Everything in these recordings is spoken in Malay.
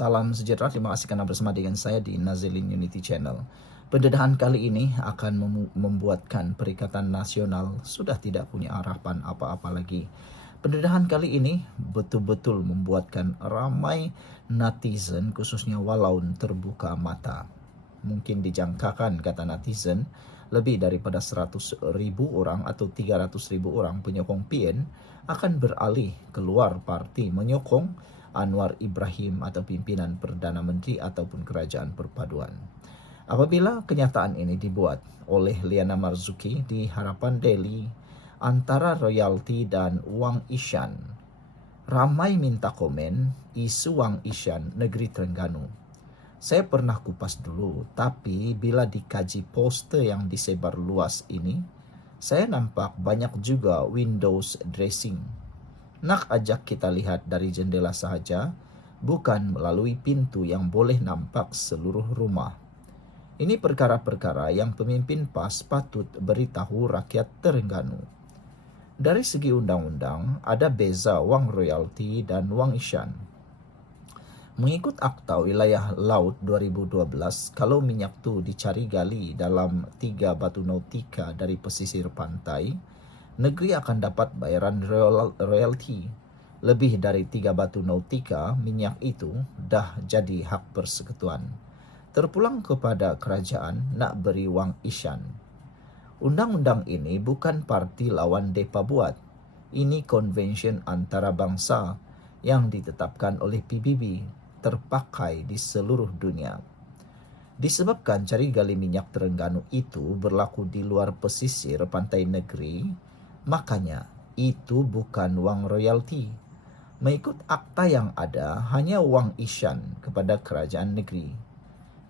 Salam sejahtera, terima kasih karena bersama dengan saya di Nazilin Unity Channel. Pendedahan kali ini akan membuatkan Perikatan Nasional sudah tidak punya harapan apa-apa lagi. Pendedahan kali ini betul-betul membuatkan ramai netizen, khususnya walaun terbuka mata. Mungkin dijangkakan, kata netizen, lebih daripada 100.000 orang atau 300.000 orang penyokong PN akan beralih keluar parti menyokong Anwar Ibrahim atau pimpinan Perdana Menteri ataupun Kerajaan Perpaduan. Apabila kenyataan ini dibuat oleh Liana Marzuki di Harapan Daily antara royalti dan Wang Ishan, ramai minta komen isu Wang Ishan negeri Terengganu. Saya pernah kupas dulu, tapi bila dikaji poster yang disebar luas ini, saya nampak banyak juga windows dressing. Nak ajak kita lihat dari jendela sahaja, bukan melalui pintu yang boleh nampak seluruh rumah. Ini perkara-perkara yang pemimpin PAS patut beritahu rakyat Terengganu. Dari segi undang-undang, ada beza Wang Royalty dan Wang Ishan. Mengikut Akta Wilayah Laut 2012, kalau minyak tu dicari gali dalam 3 batu nautika dari pesisir pantai, negeri akan dapat bayaran royalti. Lebih dari 3 batu nautika minyak itu dah jadi hak persekutuan. Terpulang kepada kerajaan nak beri Wang Ishan. Undang-undang ini bukan parti lawan depa buat. Ini konvensyen antarabangsa yang ditetapkan oleh PBB, terpakai di seluruh dunia. Disebabkan cari gali minyak Terengganu itu berlaku di luar pesisir pantai negeri, makanya itu bukan wang royalti. Mengikut akta yang ada, hanya Wang Ishan kepada kerajaan negeri.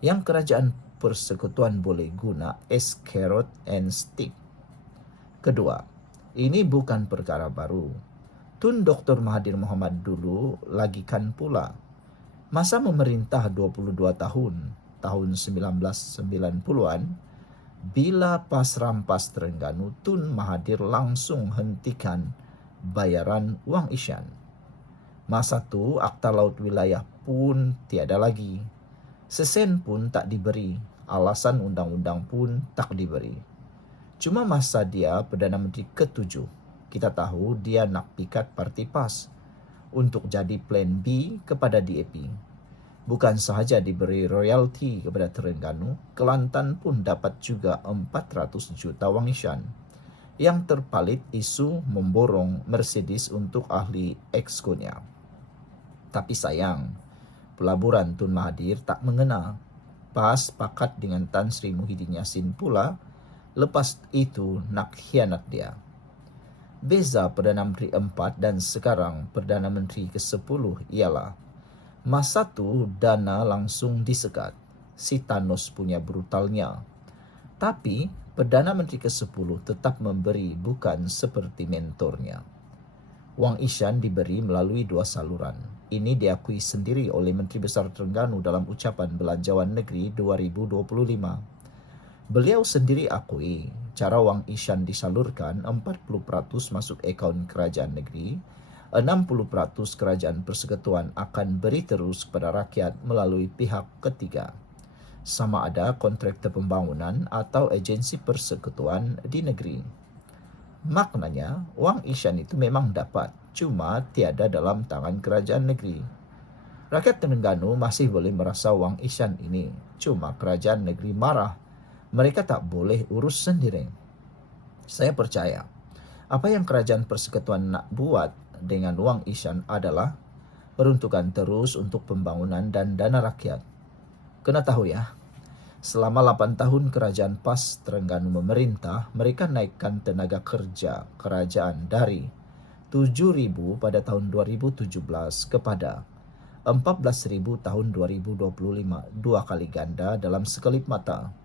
Yang kerajaan persekutuan boleh guna as carrot and stick. Kedua, ini bukan perkara baru. Tun Dr. Mahathir Mohamad dulu lagikan pula. Masa memerintah 22 tahun 1990-an, bila PAS rampas Terengganu, Tun Mahathir langsung hentikan bayaran Wang Ishan. Masa tu Akta Laut Wilayah pun tiada lagi. Sesen pun tak diberi, alasan undang-undang pun tak diberi. Cuma masa dia Perdana Menteri ke-7, kita tahu dia nak pikat parti PAS untuk jadi plan B kepada DAP. Bukan sahaja diberi royalti kepada Terengganu, Kelantan pun dapat juga 400 juta Wang Ishan. Yang terpalit isu memborong Mercedes untuk ahli exconya. Tapi sayang, pelaburan Tun Mahathir tak mengena. PAS pakat dengan Tan Sri Muhyiddin Yassin pula, lepas itu nak khianat dia. Beza Perdana Menteri 4 dan sekarang Perdana Menteri ke-10 ialah masa tu dana langsung disekat. Si Thanos punya brutalnya. Tapi Perdana Menteri ke-10 tetap memberi, bukan seperti mentornya. Wang Ishan diberi melalui 2 saluran. Ini diakui sendiri oleh Menteri Besar Terengganu dalam ucapan Belanjawan Negeri 2025. Beliau sendiri akui cara Wang Ishan disalurkan 40% masuk akaun kerajaan negeri, 60% kerajaan persekutuan akan beri terus kepada rakyat melalui pihak ketiga. Sama ada kontraktor pembangunan atau agensi persekutuan di negeri. Maknanya, Wang Ishan itu memang dapat, cuma tiada dalam tangan kerajaan negeri. Rakyat Terengganu masih boleh merasa Wang Ishan ini, cuma kerajaan negeri marah. Mereka tak boleh urus sendiri. Saya percaya, apa yang kerajaan persekutuan nak buat dengan Wang Ishan adalah peruntukan terus untuk pembangunan dan dana rakyat. Kena tahu ya, selama 8 tahun kerajaan PAS Terengganu memerintah, mereka naikkan tenaga kerja kerajaan dari 7,000 pada tahun 2017 kepada 14,000 tahun 2025, 2 kali ganda dalam sekelip mata.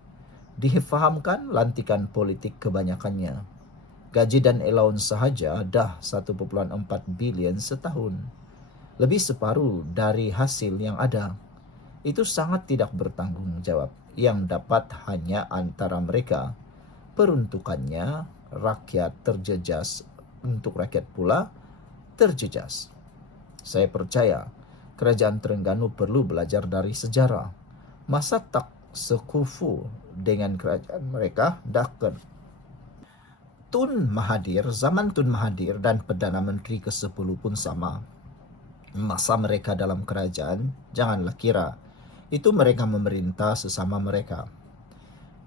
Difahamkan lantikan politik kebanyakannya. Gaji dan allowance sahaja dah 1,4 bilion setahun. Lebih separuh dari hasil yang ada. Itu sangat tidak bertanggung jawab. Yang dapat hanya antara mereka. Peruntukannya rakyat terjejas, untuk rakyat pula terjejas. Saya percaya Kerajaan Terengganu perlu belajar dari sejarah. Masa tak sekufu dengan kerajaan mereka, Daken. Zaman Tun Mahathir dan Perdana Menteri ke-10 pun sama. Masa mereka dalam kerajaan, janganlah kira itu mereka memerintah sesama mereka.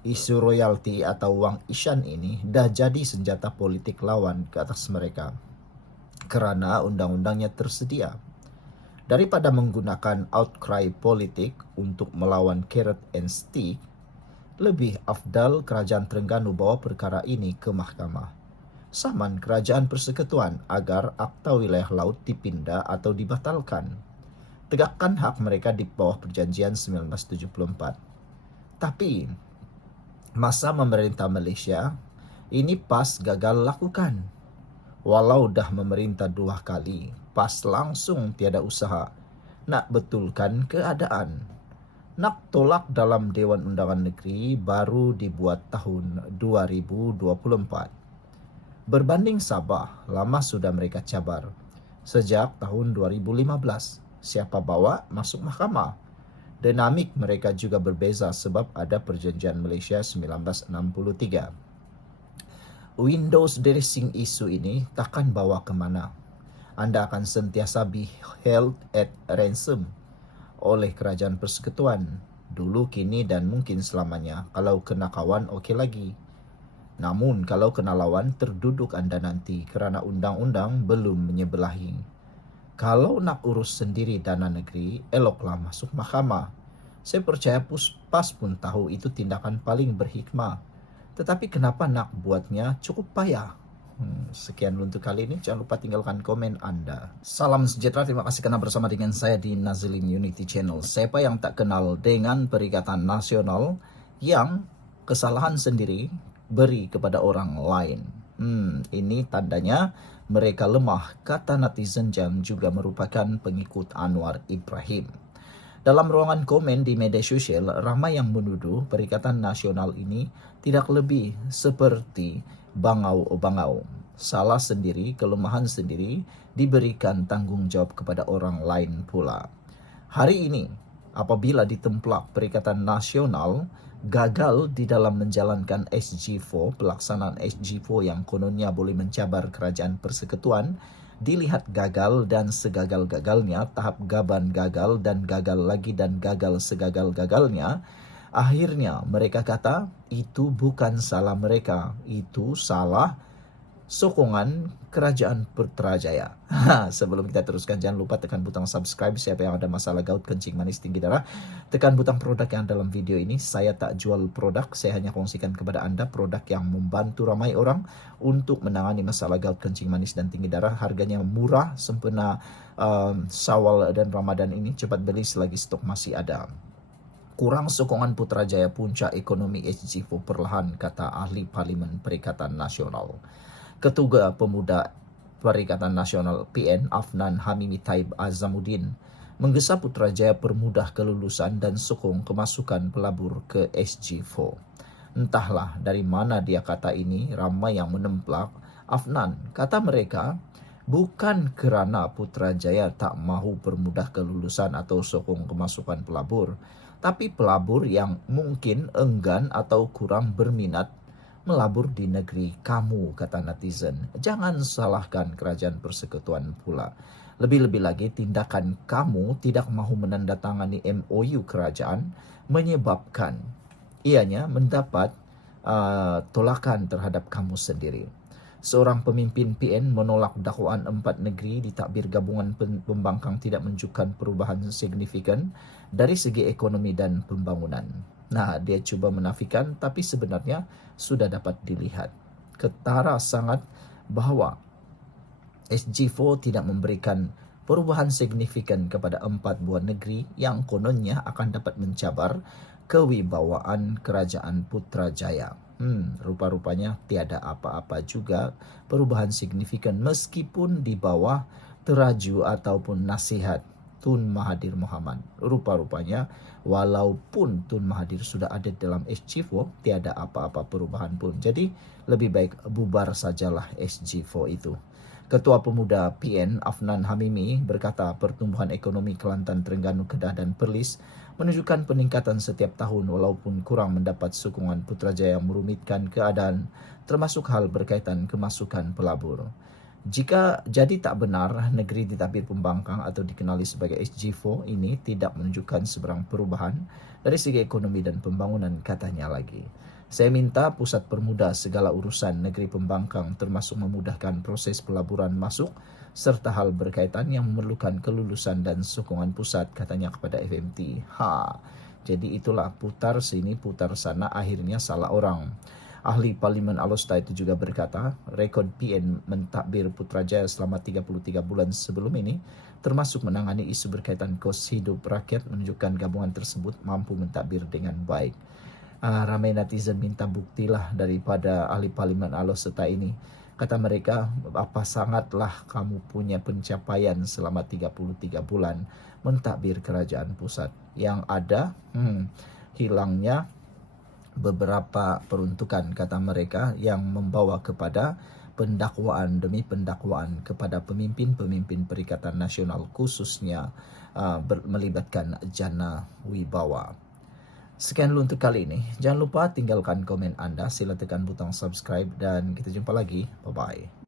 Isu royalti atau wang isyan ini dah jadi senjata politik lawan ke atas mereka kerana undang-undangnya tersedia. Daripada menggunakan outcry politik untuk melawan carrot and stick, lebih afdal kerajaan Terengganu bawa perkara ini ke mahkamah. Saman kerajaan persekutuan agar Akta Wilayah Laut dipindah atau dibatalkan. Tegakkan hak mereka di bawah perjanjian 1974. Tapi masa memerintah Malaysia ini PAS gagal lakukan. Walau dah memerintah 2 kali, PAS langsung tiada usaha nak betulkan keadaan. Nak tolak dalam Dewan Undangan Negeri baru dibuat tahun 2024. Berbanding Sabah, lama sudah mereka cabar. Sejak tahun 2015, siapa bawa masuk mahkamah. Dinamik mereka juga berbeza sebab ada perjanjian Malaysia 1963. Windows dressing isu ini takkan bawa ke mana. Anda akan sentiasa be held at ransom oleh kerajaan persekutuan. Dulu, kini dan mungkin selamanya. Kalau kena kawan, okey lagi. Namun kalau kena lawan, terduduk anda nanti kerana undang-undang belum menyebelahi. Kalau nak urus sendiri dana negeri, eloklah masuk mahkamah. Saya percaya PAS pun tahu itu tindakan paling berhikmah. Tetapi kenapa nak buatnya cukup payah? Sekian untuk kali ini. Jangan lupa tinggalkan komen anda. Salam sejahtera. Terima kasih kerana bersama dengan saya di Nazilin Unity Channel. Siapa yang tak kenal dengan Perikatan Nasional yang kesalahan sendiri beri kepada orang lain? Ini tandanya mereka lemah, kata netizen yang juga merupakan pengikut Anwar Ibrahim. Dalam ruangan komen di media sosial, ramai yang menuduh Perikatan Nasional ini tidak lebih seperti bangau-bangau. Salah sendiri, kelemahan sendiri, diberikan tanggungjawab kepada orang lain pula. Hari ini, apabila ditemplak Perikatan Nasional gagal di dalam menjalankan SG4, pelaksanaan SG4 yang kononnya boleh mencabar kerajaan persekutuan, dilihat gagal dan segagal-gagalnya, tahap gaban gagal dan gagal lagi dan gagal segagal-gagalnya, akhirnya mereka kata itu bukan salah mereka, itu salah sokongan kerajaan Putrajaya. Sebelum kita teruskan, jangan lupa tekan butang subscribe. Siapa yang ada masalah gout, kencing manis, tinggi darah, tekan butang produk yang dalam video ini. Saya tak jual produk, saya hanya kongsikan kepada anda produk yang membantu ramai orang untuk menangani masalah gout, kencing manis dan tinggi darah. Harganya murah, sempena Syawal dan Ramadan ini. Cepat beli selagi stok masih ada. Kurang sokongan Putrajaya, puncak ekonomi SG4 perlahan, kata ahli Parlimen Perikatan Nasional. Ketua Pemuda Perikatan Nasional PN Afnan Hamimi Taib Azamuddin menggesa Putrajaya permudah kelulusan dan sokong kemasukan pelabur ke SG4. Entahlah dari mana dia kata ini, ramai yang menemplak. Afnan kata mereka bukan kerana Putrajaya tak mahu permudah kelulusan atau sokong kemasukan pelabur, tapi pelabur yang mungkin enggan atau kurang berminat melabur di negeri kamu, kata netizen. Jangan salahkan kerajaan persekutuan pula. Lebih-lebih lagi, tindakan kamu tidak mahu menandatangani MOU kerajaan menyebabkan ianya mendapat tolakan terhadap kamu sendiri. Seorang pemimpin PN menolak dakwaan 4 negeri di takbir gabungan pembangkang tidak menunjukkan perubahan signifikan dari segi ekonomi dan pembangunan. Nah, dia cuba menafikan, tapi sebenarnya sudah dapat dilihat. Ketara sangat bahawa SG4 tidak memberikan perubahan signifikan kepada 4 buah negeri yang kononnya akan dapat mencabar kewibawaan kerajaan Putrajaya. Rupa-rupanya tiada apa-apa juga perubahan signifikan meskipun di bawah teraju ataupun nasihat Tun Mahathir Mohamad. Rupa-rupanya walaupun Tun Mahathir sudah ada dalam SG4, tiada apa-apa perubahan pun. Jadi lebih baik bubar sajalah SG4 itu. Ketua Pemuda PN Afnan Hamimi berkata pertumbuhan ekonomi Kelantan, Terengganu, Kedah dan Perlis menunjukkan peningkatan setiap tahun walaupun kurang mendapat sokongan Putrajaya yang merumitkan keadaan termasuk hal berkaitan kemasukan pelabur. Jika jadi tak benar negeri ditabir pembangkang atau dikenali sebagai SG4 ini tidak menunjukkan seberang perubahan dari segi ekonomi dan pembangunan, katanya lagi. Saya minta pusat permudah segala urusan negeri pembangkang termasuk memudahkan proses pelaburan masuk serta hal berkaitan yang memerlukan kelulusan dan sokongan pusat, katanya kepada FMT. Jadi itulah putar sini putar sana akhirnya salah orang. Ahli Parlimen Alosta itu juga berkata, rekod PN mentadbir Putrajaya selama 33 bulan sebelum ini, termasuk menangani isu berkaitan kos hidup rakyat, menunjukkan gabungan tersebut mampu mentadbir dengan baik. Ramai netizen minta buktilah daripada ahli Parlimen Alosta ini. Kata mereka, apa sangatlah kamu punya pencapaian selama 33 bulan mentadbir kerajaan pusat. Yang ada, hilangnya beberapa peruntukan, kata mereka, yang membawa kepada pendakwaan demi pendakwaan kepada pemimpin-pemimpin Perikatan Nasional, khususnya melibatkan Jana Wibawa. Sekian dulu untuk kali ini. Jangan lupa tinggalkan komen Anda, sila tekan butang subscribe dan kita jumpa lagi. Bye-bye.